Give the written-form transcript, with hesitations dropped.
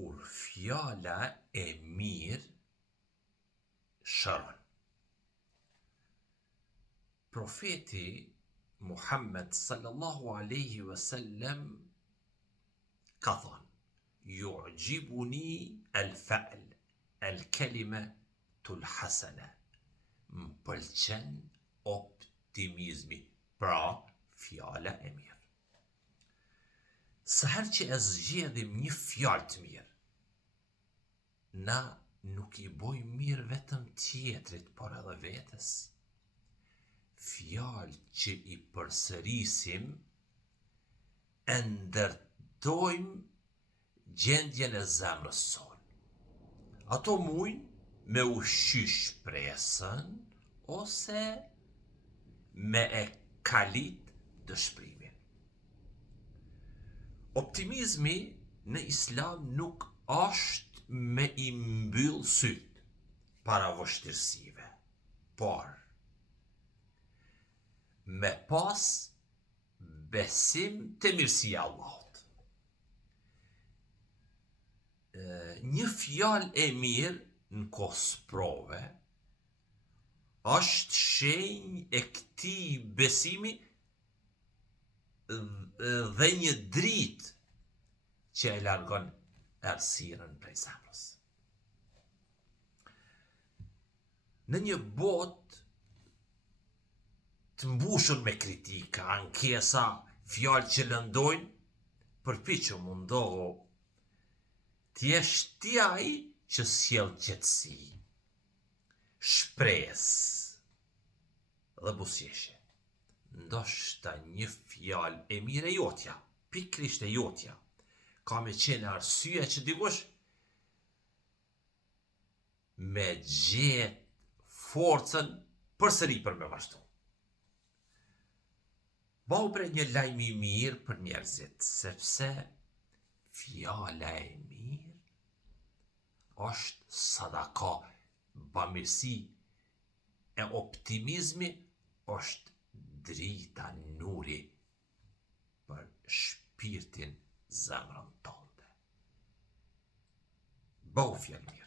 kur fjala e mirë shëron. Profeti Muhammed sallallahu alaihi wasallam ka thënë: "Yu'jibuni al-fa'l, al-kalimatul hasana." Më pëlqen optimizmi, pra fjala e mirë. Sa herë që e zgjedhim një fjalë të mirë, na nuk i bojmë mirë vetëm tjetrit, por edhe vetes. Fjalë që i përsërisim, e ndërtojmë gjendjen e zemrës sonë. Ato mujnë me ushqy shpresën ose me e kalit dëshpërimin. Optimizmi në islam nuk është me i mbyll syt para vështirësive, por me pas besim te mirësia e Allahut. Një fjalë e mirë në kohë sprove është shenjë e këtij besimi dhe një dritë që e largon errësirën prej zemrës. Në një botë të mbushur me kritika, ankesa, fjalë që lëndojnë, përpiqu mundohu t'jesh ti ai që sjell qetësi, shpresë dhe buzëqeshje. Ndoshta një fjalë e mirë e jotja, pikrisht e jotja, ka me qenë arsyeja që dikush me gjetë forcën përsëri për me vazhdu. Bau bre një lajm i mirë për njerëzit, sepse fjala e mirë është sadaka, bamirësi e optimizmi është drita, nuri për shpirtin, zemrën tonë. Bau fjalë mirë.